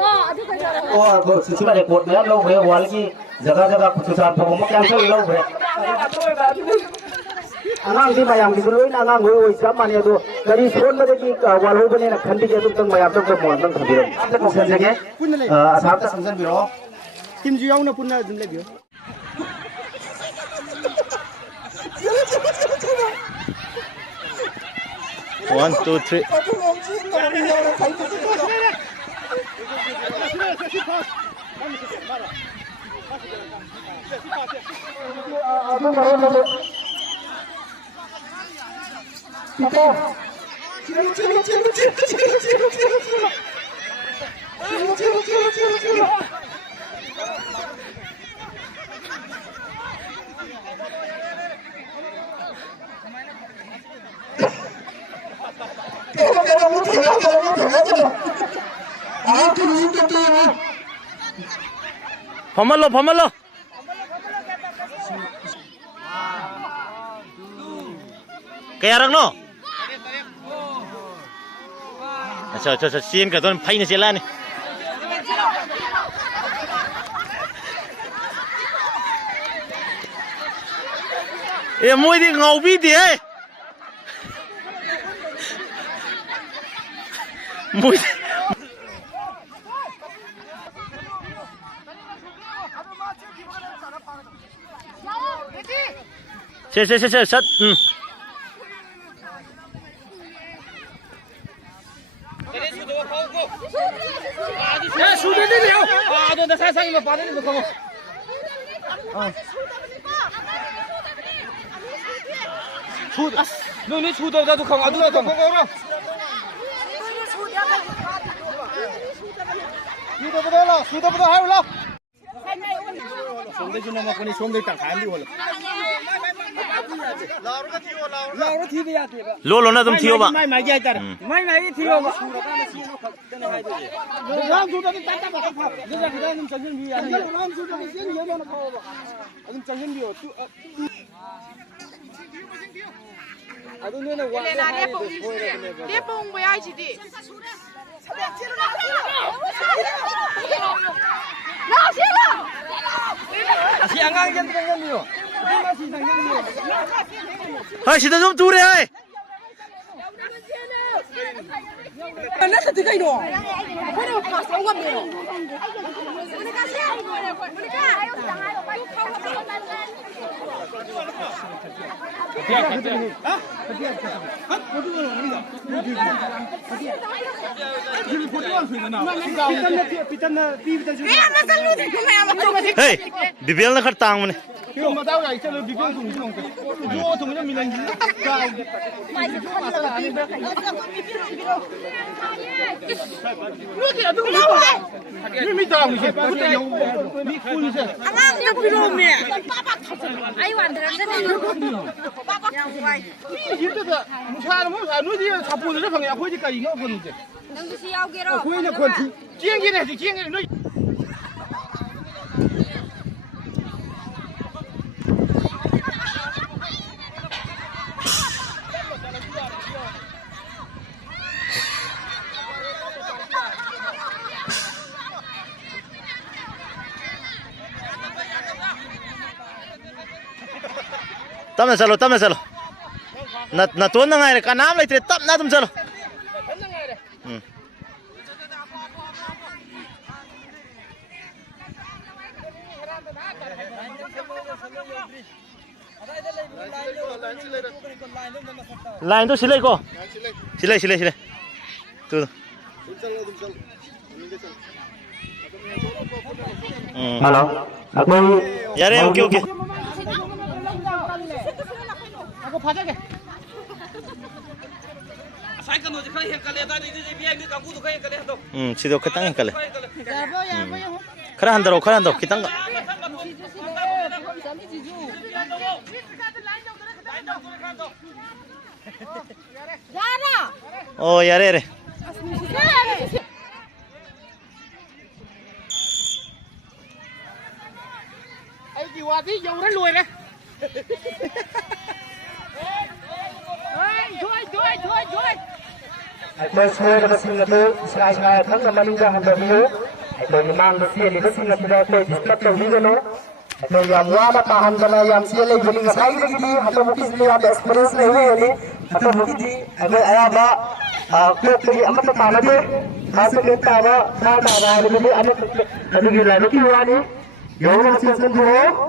सुबह रिपोर्ट में लोग हुए वाल की जगह जगह कुछ साथ तो हम क्या कर लोग हुए आगाम की मायाम की लोग ना आगाम हुए सब माने तो करी सोन में की वाल हो बने ना खंडी के तुम तंग मायाम तो मोहन तंग खबीरो आप तक समझ सके साहब तक समझ बिरो टीम जुआऊ ना पुन्ना जुमले बिरो 1 2 3 फमलो फमलो क्या रखनो अच्छा अच्छा अच्छा सीन का तो फाइन ने चला ने ए मोदी गाउबी दे मोदी से सत 너네 주도자도 강 아들도 강 거라. 수도보다 하울라. 손대 주는 거 보니 손대 딱 간디 올. लाउरो थी भी आती है लो लो ना तुम थियो बा मैं मागी आइता रे मैं थियो बा राम जुटा नि ताता बा जुटा जुटा नि चंगन भी आनी राम जुटा नि सेन यो न खाओ बा अदम चंगन भी हो तू अदु ने न वा ले पोंग बे आई छी दी 나 싫어 아시 안강 견 चंगन भी हो 아 시대 좀 두래 나 어떻게 이러 그래 봐 상관없네 우리가 시험 거래 우리가 헤이 비비엘 나 खरतांग मने Kêu mà tao này cho nó đi con dùng dùng vô thùng nó mình làm gì cao nước thì đúng đâu đi mi tao mình có thể dùng mi phun chứ anh ăn cái gì rồi mẹ ai hoàn thành cái này mi gì đó muốn sao nuôi gì sao phun được thằng nhà khối gì cái gì nó phun chứ đừng có xíu kia đâu khối nó phun chiên cái này thì chiên cái này तब ना चलो ना तो ना आए का नाम लेते तब ना तुम चलो लाइन तो सिले को सिले तू हेलो यार okay okay Aku phá cái sai cái nó chỉ khai hiện cái này ta đi đi đi đi cái cú tụi khai hiện cái này đâu sido ketang yang kale khara handaro kitang oh yare ai gì qua tí dầu nó lùi nè thôi मैं सोए रखा सिंह तो सराय सराय थंग मनुजा हम लोग ꯑꯩꯈꯣꯏꯒꯤ ꯃꯥꯡꯗ ꯆꯦꯜꯂꯤꯕꯁꯤꯡ ꯑꯁꯤꯗ ꯑꯩꯈꯣꯏ ꯗꯤꯁꯇꯔꯕ ꯇꯧꯕꯤꯒꯅꯨ ꯑꯩꯈꯣꯏ ꯌꯥꯝ ꯋꯥꯅ ꯇꯥꯍꯟꯗꯅ ꯌꯥꯝ ꯆꯦꯜꯂꯤꯕꯅꯤ ꯉꯁꯥꯏꯒꯤꯗꯒꯤꯗꯤ ꯍꯟꯗꯛꯃꯨꯛꯀꯤꯁꯤꯗꯤ ꯌꯥꯝꯅ ꯑꯦꯛꯁꯄꯤꯔꯤꯌꯦꯟꯁ ꯂꯩꯕ ꯍꯦꯜꯂꯤ ꯍꯟꯗꯛꯃꯨꯛꯀꯤꯗꯤ ꯑꯩꯈꯣꯏ ꯑꯌꯥꯝꯕ ꯀꯣꯛꯇꯒꯤ ꯑꯃꯠꯇ ꯇꯥꯟꯅꯗꯦ ꯐꯥꯔꯁ ꯁꯦꯀꯦꯟ ꯇꯥꯕ ꯊꯥꯔ ꯇꯥꯕ ꯍꯥꯏꯕꯗꯨꯗꯤ ꯑꯃꯈꯛ ꯑꯗꯨꯒꯤ ꯂꯥꯏꯕꯛꯀꯤ ꯋꯥꯅꯤ ꯌꯧꯅꯕ ꯆꯦꯟꯁꯤꯟꯕꯤꯔꯛꯑꯣ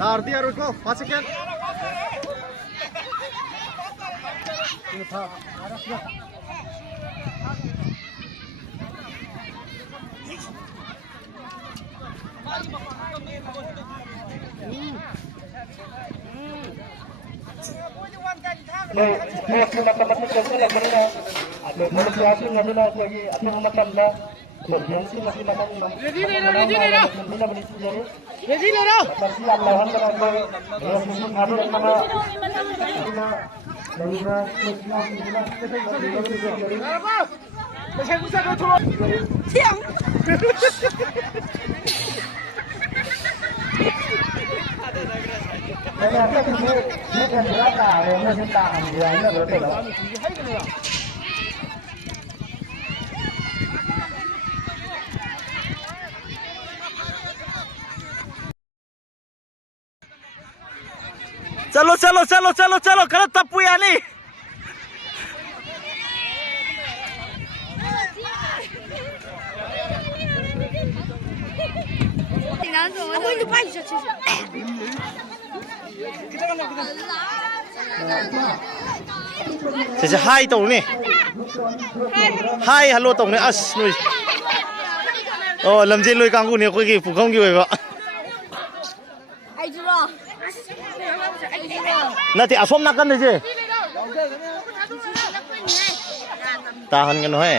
Tardi Aruko, pass again. चलो चलो चलो चलो चलो खरं तप्पू यानी ꯁꯤꯁꯦ ꯍꯥꯏ ꯇꯧꯅꯦ ꯍꯥꯏ ꯍꯜꯂꯣ ꯇꯧꯅꯦ ꯑꯁ ꯅꯣꯏ ꯑꯣ ꯂꯝꯖꯦꯜ ꯂꯣꯏ ꯀꯥꯡꯕꯨꯅꯦ ꯑꯩꯈꯣꯏꯒꯤ ꯄꯨꯈꯝꯒꯤ ꯑꯣꯏꯕ नते असोम नाकन दे ताहन गनो है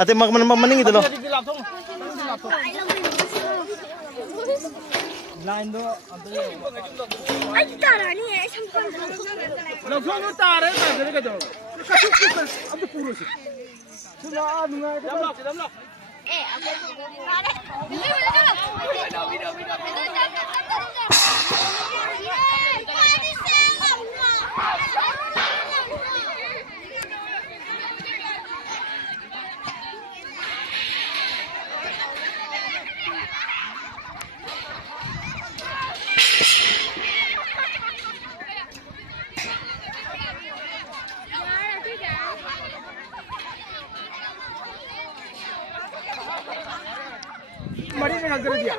अते मनिंग इदलो Line do. Ay tarani hai sampan. Langsung lu tar hai tar ke do. Ab puro se. Suna nungai ke. Dam lo. Eh aku video. Mari ne hal dia.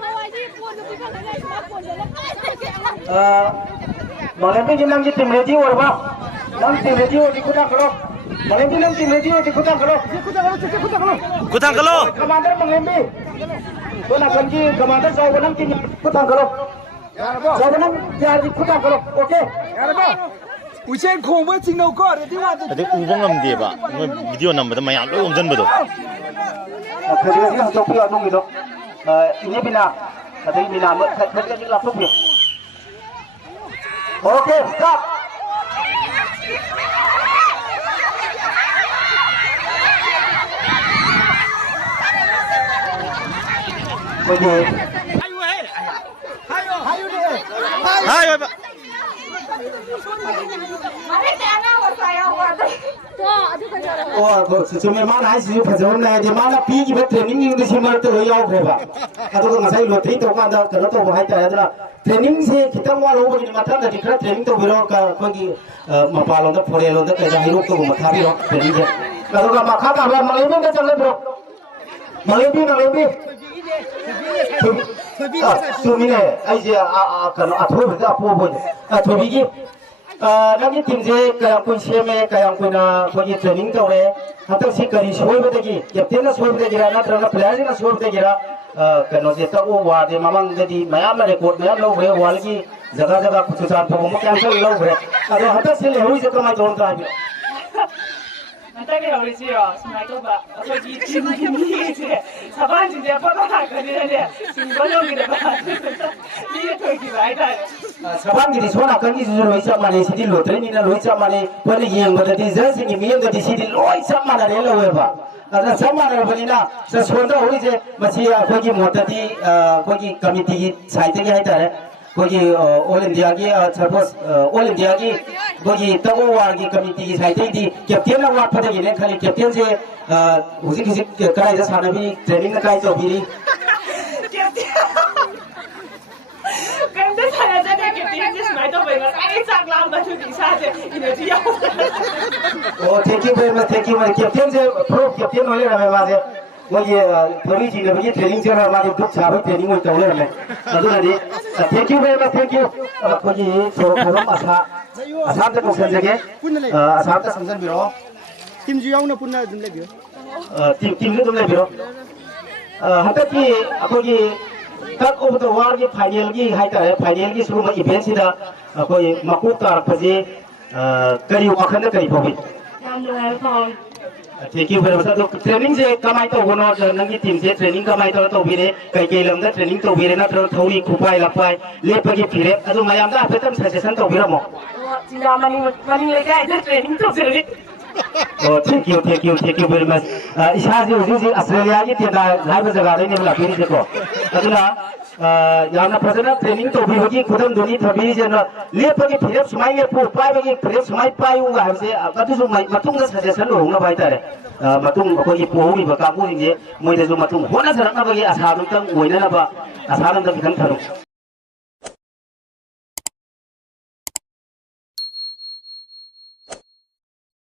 Malampi ji nang ji tim ready or ba nang tim ready or dikuta karo malampi nang tim ready or dikuta karo कुतां कलो commander malampi to na kanji commander sau nang tim dikuta karo sau nang jar dikuta karo okay Yaraba. Uchen khong ba signal ko ready wa. अते उबं ngam de ba video number मयाम लो उमजन बदो khari ji to pi anung ido ini bina adai bina ma khari ji laptop pi okay stop okay hi oh sume mana hai si phajon na je mana pi ki ba training ing de simar to yaw kho ba adu ko ngasai lo thei to ka da ka to hai ta da training se kitang wa ro ni ma than da dikra training to biro ka ko ki ma pa lo da phore lo da ka ja hi ro to ma tha biro training je adu ka ma kha ta ba ma le da chang le bro ma le bi sumi ne ai je ka no a tho ba da po bo a tho bi ki nang tim je kaya kun seme kaya kun na ko ye training to re hatta si kari soi ba degi captain na soi ba degi na tra na player na soi ba degi ra kano je ta o wa de mamang de di mayam na record mayam lo re wal ki jaga jaga kuch chan po mo cancel lo re ado hatta se le hui je kama jon tra bi Nata ke hori si yo, sunai to ba. Aso ji tim ni je. Saban ji je pa ba ka ni le. Singbo lo ki de ba. Ni to ki bai da. saban gi so na kan gi su roi sa ma le si di lo tre ni na roi sa ma le pa ni yeng ba de je sing gi mi yeng de si di loi sa ma na re lo we ba ꯑꯗ ꯆꯞ ꯃꯥꯟꯅꯔꯕꯅꯤꯅ ꯁꯣꯟꯗ ꯍꯧꯔꯤꯁꯦ ꯃꯁꯤ ꯑꯩꯈꯣꯏꯒꯤ ꯃꯣꯠꯇꯗꯤ ꯑꯩꯈꯣꯏꯒꯤ ꯀꯃꯤꯇꯤꯒꯤ ꯁꯥꯏꯠꯇꯒꯤ ꯍꯥꯏꯇꯥꯔꯦ ꯑꯩꯈꯣꯏꯒꯤ all ꯏꯟꯗꯤꯌꯥꯒꯤ ꯁꯄꯣꯁ ꯑꯣꯜ ꯏꯟꯗꯤꯌꯥꯒꯤ ꯑꯩꯈꯣꯏꯒꯤ ꯇꯛ ꯑꯣꯐ ꯋꯥꯔꯒꯤ ꯀꯃꯤꯇꯤꯒꯤ ꯁꯥꯏꯠꯇꯒꯤꯗꯤ ꯀꯦꯞꯇꯦꯟꯅ ꯋꯥꯠꯄꯗꯒꯤꯅꯦ ꯈꯜꯂꯤ ꯀꯦꯞꯇꯦꯟꯁꯦ ꯍꯧꯖꯤꯛ ꯀꯗꯥꯏꯗ ꯁꯥꯟꯅꯕꯤꯔꯤ ꯇ꯭ꯔꯦꯅꯤꯡꯅ ꯀꯗꯥꯏ ꯇꯧꯕꯤꯔꯤ ꯀꯩꯝꯇ ꯁꯥꯟꯅꯖꯗꯦ ꯀꯦꯞꯇꯦꯟꯁꯦ ꯁꯨꯃꯥꯏꯅ ꯇꯧꯕꯩ ꯉꯁꯥꯏ ꯆꯥꯛ ꯂꯥꯝꯕꯗꯨꯒꯤ ꯏꯁꯥꯁꯦ ꯏꯅꯔꯖꯤ ꯌꯥꯎꯗꯦ ꯑꯣ thank you very much thank you ꯀꯦꯞꯇꯦꯟꯁꯦ ꯄ꯭ꯔꯣ ꯀꯦꯞꯇꯦꯟ ꯑꯣꯏ ꯂꯩꯔꯝꯃꯦ ꯃꯥꯁꯦ ꯃꯣꯏꯒꯤ ꯊꯧꯔꯤ ꯆꯤꯡꯅꯕꯒꯤ ꯇ꯭ꯔꯦꯅꯤꯡ ꯆꯠꯂꯒ ꯃꯥꯗꯤ ꯗꯨꯛ ꯁꯥꯕꯒꯤ ꯇ꯭ꯔꯦꯅꯤꯡ ꯑꯣꯏꯅ ꯇꯧ ꯂꯩꯔꯝꯃꯦ ꯑꯗꯨꯅꯗꯤ thank you very much thank you ꯑꯩꯈꯣꯏꯒꯤ ꯁꯣꯔꯣꯛ ꯈꯣꯡꯕꯝ ꯑꯁꯥꯝꯗ ꯀꯧꯁꯟꯖꯒꯦ ꯑꯁꯥꯝꯗ ꯆꯪꯁꯤꯟꯕꯤꯔꯛꯑꯣ ꯇꯤꯝꯁꯨ ꯌꯥꯎꯅ ꯄꯨꯟꯅ ꯑꯗꯨꯝ ꯂꯩꯕꯤꯌꯨ ꯇꯤꯝꯁꯨ ꯑꯗꯨꯝ ꯂꯩꯕꯤꯔꯣ ꯍꯟꯗꯛꯀꯤ ꯑꯩꯈꯣꯏꯒꯤ ꯇꯛ ꯑꯣꯐ ꯗ ꯋꯥꯔꯒꯤ ꯐꯥꯏꯅꯦꯜꯒꯤ ꯍꯥꯏꯇꯥꯔꯦ ꯐꯥꯏꯅꯦꯜꯒꯤ ꯁꯤꯒꯨꯝꯕ ꯏꯚꯦꯟꯠꯁꯤꯗ ꯑꯩꯈꯣꯏ ꯃꯀꯣꯛ ꯇꯥꯔꯛꯄꯁꯤ ꯀꯔꯤ ꯋꯥꯈꯜꯗ ꯀꯔꯤ ꯐꯥꯎꯏ ꯌꯥꯝ ꯅꯨꯡꯉꯥꯏꯕ ꯐꯥꯎꯏ ꯊꯦꯡꯛ ꯌꯨ ꯚꯦꯔꯤ ꯃꯆ ꯑꯗꯣ ꯇ꯭ꯔꯦꯅꯤꯡꯁꯦ ꯀꯃꯥꯏꯅ ꯇꯧꯕꯅꯣ ꯅꯪꯒꯤ ꯇꯤꯝꯁꯦ ꯇ꯭ꯔꯦꯅꯤꯡ ꯀꯃꯥꯏꯅ ꯇꯧꯔ ꯇꯧꯕꯤꯔꯦ ꯀꯩ ꯂꯝꯗ ꯇ꯭ꯔꯦꯅꯤꯡ ꯇꯧꯕꯤꯔꯦ ꯅꯠꯇ꯭ꯔꯒ ꯊꯧꯔꯤ ꯈꯨꯄꯥꯏ ꯂꯥꯛꯄꯥꯏ ꯂꯦꯞꯄꯒꯤ ꯐꯤꯔꯦꯞ ꯑꯗꯨ ꯃꯌꯥꯝꯗ ꯍꯥꯏꯐꯦꯠꯇꯪ ꯁꯖꯦꯁꯟ ꯇꯧꯕꯤꯔꯝꯃꯣ ꯆꯤꯡꯖꯥ ꯃꯅꯤꯡ ꯂꯩꯀꯥꯏꯗ ꯇ꯭ꯔꯦꯅꯤꯡ ꯇꯧꯖꯔꯤ Oh, thank you very much. Isaji uji Australia ki tenda live jaga re ne bula piri se ko. Aduna yana phajana training to bhi hogi khudam duni thabi je na lepa ki phirep sumai le pu pai ba ki phirep sumai pai u ga se atu su mai matung da suggestion lo na bai tare. Matung ko ki pu ri ba ka pu je moi de su matung hona sarak na ba ki asa dum tang oina na ba asa dum tang kan tharu.